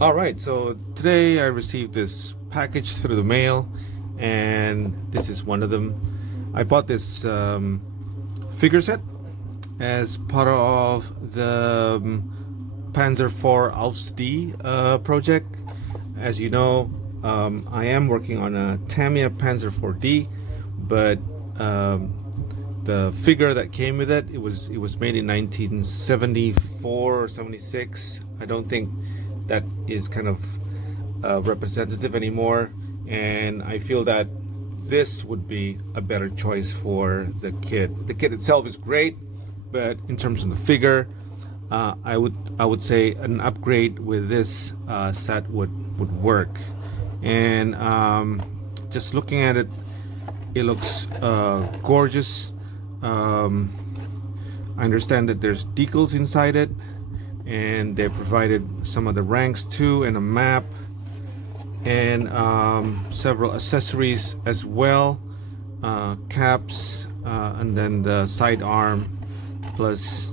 All right, so today I received this package through the mail, and this is one of them. I bought this figure set as part of the Panzer IV Aufs D project. As you know, I am working on a Tamiya Panzer IV-D, but the figure that came with it, it was made in 1974 or 76. I don't think that is kind of representative anymore, and I feel that this would be a better choice for the kit. The kit itself is great, but in terms of the figure, I would say an upgrade with this set would work. And just looking at it, it looks gorgeous. I understand that there's decals inside it, and they provided some of the ranks too, and a map, and several accessories as well, caps, and then the side arm, plus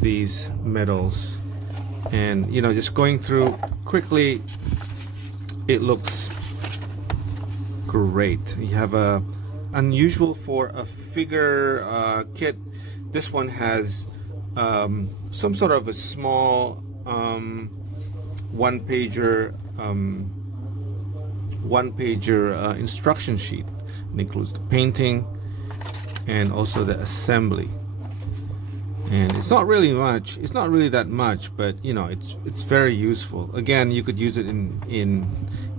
these medals. And you know, just going through quickly, it looks great. You have a unusual for a figure kit. This one has some sort of a small one pager instruction sheet. It includes the painting and also the assembly. And it's not really much. It's not really that much, but you know, it's very useful. Again, you could use it in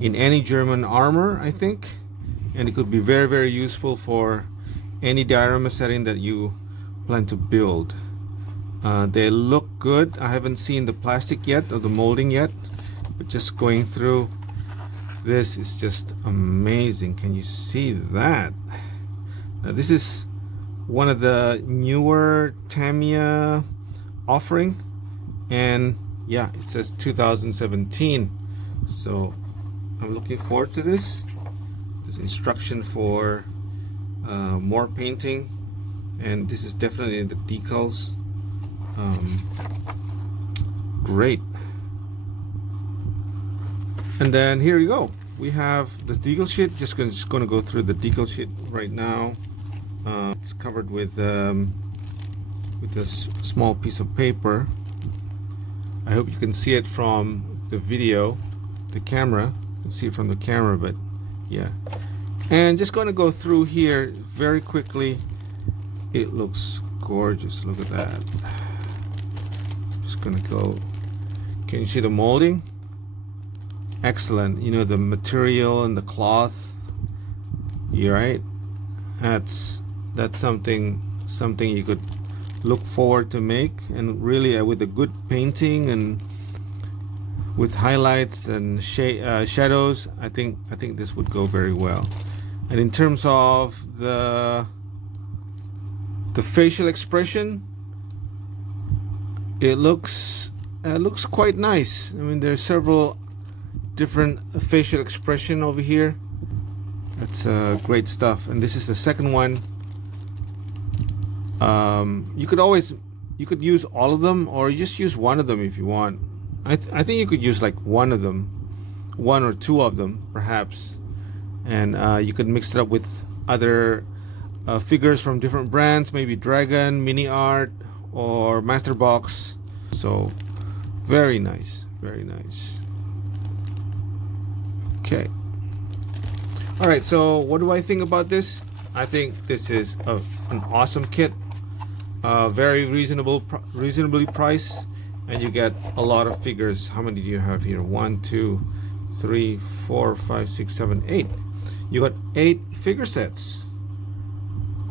any German armor, I think, and it could be very useful for any diorama setting that you plan to build. They look good. I haven't seen the plastic yet or the molding yet, but just going through this is just amazing. Can you see that? Now, this is one of the newer Tamiya offering, and yeah, it says 2017, so I'm looking forward to this. There's instruction for more painting, and this is definitely the decals. Great. And then here you go, we have the decal sheet. Just going to go through the decal sheet right now. It's covered with this small piece of paper. I hope you can see it from the video, the camera. You can see it from the camera, but yeah. And just going to go through here very quickly. It looks gorgeous. Look at that. Just going to go. Can you see the molding? Excellent. You know, the material and the cloth. You're right. That's something you could look forward to make, and really with a good painting and with highlights and shadows, I think this would go very well. And in terms of the facial expression, it looks quite nice. I mean, there's several different facial expression over here. That's great stuff. And this is the second one. You could use all of them, or just use one of them if you want. I think you could use like one of them, one or two of them perhaps, and you could mix it up with other figures from different brands, maybe Dragon, Mini Art, or Master Box. So very nice, very nice. Okay. All right, so what do I think about this? I think this is an awesome kit, very reasonably priced, and you get a lot of figures. How many do you have here? 1, 2, 3, 4, 5, 6, 7, 8. You got 8 figure sets.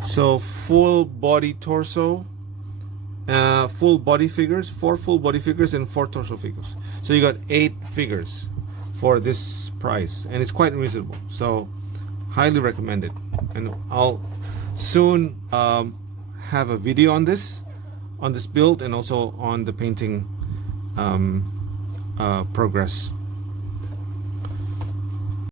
So full body torso, full body figures, 4 full body figures and 4 torso figures. So you got 8 figures for this price, and it's quite reasonable. So highly recommended, and I'll soon have a video on this build, and also on the painting progress.